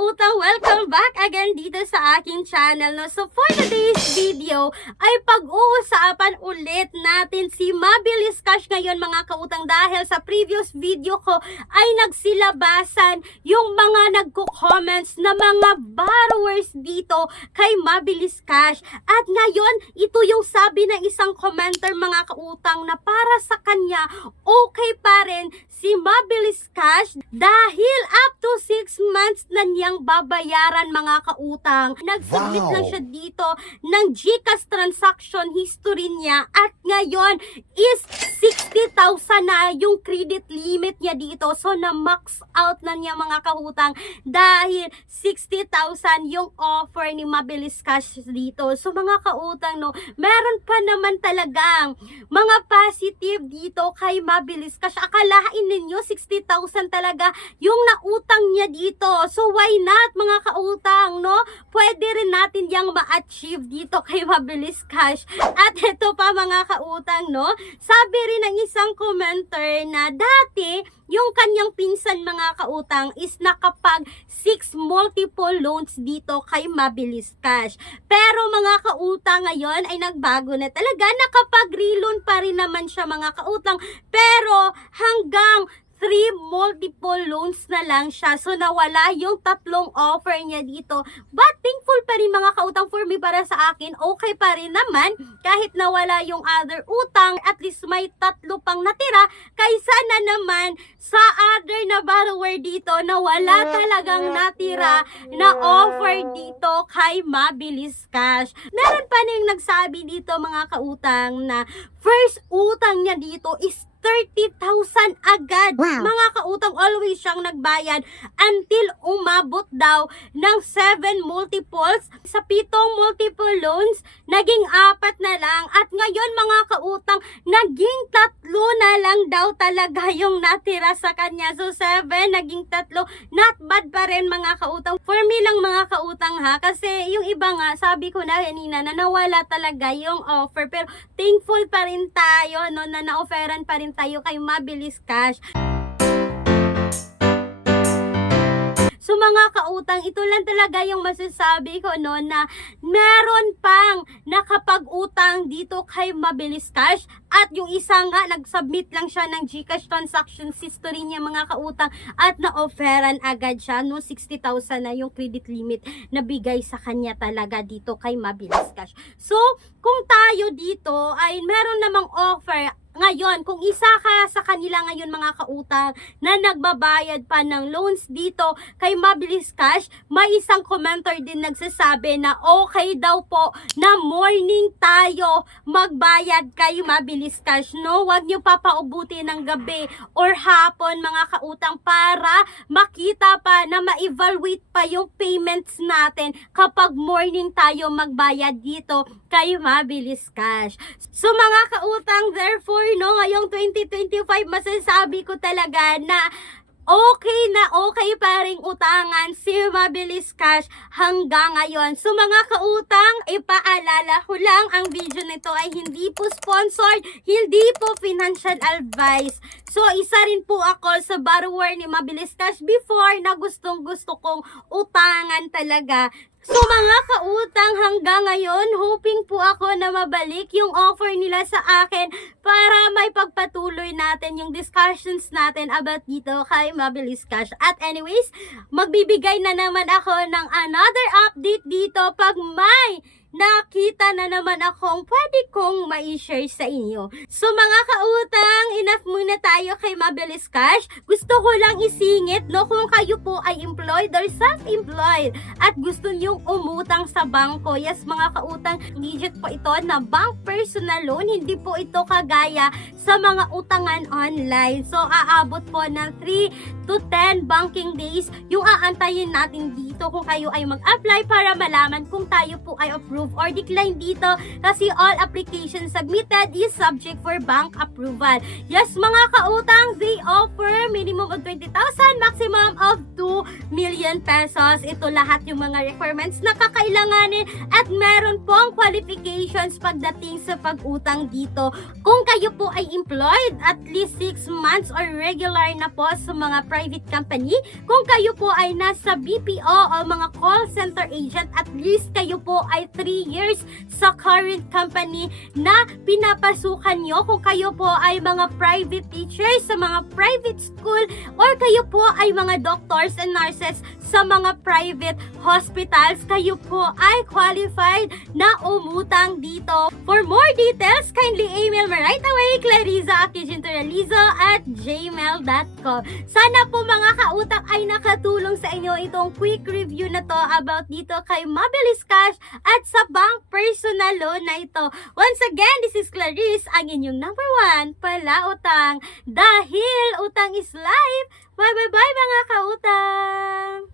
kautang, welcome back again dito sa aking channel. No? So for today's video ay pag-uusapan ulit natin si Mabilis Cash ngayon mga kautang, dahil sa previous video ko ay nagsilabasan yung mga nagko-comments na mga borrowers dito kay Mabilis Cash. At ngayon, ito yung sabi ng isang commenter mga kautang na para sa kanya okay pa rin si Mabilis Cash dahil up to 6 months na niyang babayaran mga kautang. Nag-submit lang siya dito ng GCash transaction history niya at ngayon is 60,000 na yung credit limit niya dito. So na-max out na niya mga kautang dahil 60,000 yung offer ni Mabilis Cash dito. So mga kautang, no, meron pa naman talagang mga positive dito kay Mabilis Cash. Akalain ninyo 60,000 talaga yung nautang niya dito. So why not mga kautang, no? Pwede rin natin yang ma-achieve dito kay Mabilis Cash. At ito pa mga kautang, no? Sabi rin ng isang commenter na dati yung kanyang pinsan mga kautang is nakapag 6 multiple loans dito kay Mabilis Cash. Pero mga kautang ngayon ay nagbago na talaga. Nakapag-reloan pa rin naman siya mga kautang. Pero hanggang 3 multiple loans na lang siya. So nawala yung tatlong offer niya dito. But thankful pa rin mga kautang, for me, para sa akin, okay pa rin naman. Kahit nawala yung other utang, at least may tatlo pang natira. Kaysa na naman sa other na borrower dito na wala talagang natira na offer dito kay Mabilis Cash. Meron pa rin nagsabi dito mga kautang na first utang niya dito is 30,000 agad. Wow. Mga kautang, always siyang nagbayad until umabot daw ng 7 multiples. Sa 7 multiple loans, naging 4 na lang. At ngayon mga kautang, naging 3 na lang daw talaga yung natira sa kanya. So 7, naging 3. Not bad pa rin mga kautang. For me lang mga kautang ha. Kasi yung iba nga, sabi ko na kanina na nawala talaga yung offer. Pero thankful pa rin tayo, no, na na-offeran pa rin tayo kay Mabilis Cash. So mga kautang, ito lang talaga yung masasabi ko, no, na meron pang nakapag-utang dito kay Mabilis Cash. At yung isa nga, nag-submit lang siya ng GCash transaction history niya mga kautang at na-offeran agad siya, no, 60,000 na yung credit limit na bigay sa kanya talaga dito kay Mabilis Cash. So kung tayo dito ay meron namang offer ngayon, kung isa ka sa kanila ngayon mga kautang na nagbabayad pa ng loans dito kay Mabilis Cash, may isang commenter din nagsasabi na okay daw po na morning tayo magbayad kay Mabilis Cash, no? Huwag niyo papaubuti ng gabi or hapon mga kautang para makita pa na ma-evaluate pa yung payments natin kapag morning tayo magbayad dito kay Mabilis Cash. So mga kautang, therefore, no, ngayong 2025 masasabi ko talaga na okay pa ring utangan si Mabilis Cash hanggang ngayon. So mga kautang, ipaalala ko lang, ang video nito ay hindi po sponsored, hindi po financial advice. So isa rin po ako sa borrower ni Mabilis Cash before na gustong gusto kong utangan talaga. So mga kautang, hanggang ngayon, hoping po ako na mabalik yung offer nila sa akin para may pagpatuloy natin yung discussions natin about dito kay Mabilis Cash. At anyways, magbibigay na naman ako ng another update dito pag may nakita na naman akong pwede kong ma-share sa inyo. So mga kautang, enough muna tayo kay Mabilis Cash. Gusto ko lang isingit, no, kung kayo po ay employed or self-employed at gusto nyong umutang sa bangko. Yes mga kautang, legit po ito na bank personal loan. Hindi po ito kagaya sa mga utangan online. So aabot po ng 3 to 10 banking days yung aantayin natin dito kung kayo ay mag-apply para malaman kung tayo po ay approved or decline dito, kasi all applications submitted is subject for bank approval. Yes mga kautang, they offer minimum of 20,000, maximum of 2 million pesos. Ito lahat yung mga requirements na kakailanganin at meron pong qualifications pagdating sa pag-utang dito. Kung kayo po ay employed at least 6 months or regular na po sa mga private company, kung kayo po ay nasa BPO o mga call center agent, at least kayo po ay 3 years sa current company na pinapasukan nyo. Kung kayo po ay mga private teachers sa mga private school, or kayo po ay mga doctors and nurses sa mga private hospitals, kayo po ay qualified na umutang dito. For more details, kindly email me right away, clariza@gmail.com. Sana po mga kautang ay nakatulong sa inyo itong quick review na to about dito kay Mabilis Cash at sa bank personal loan na ito. Once again, this is Clarice, ang inyong number 1 palautang. Dahil utang is life. Bye bye bye mga kautang!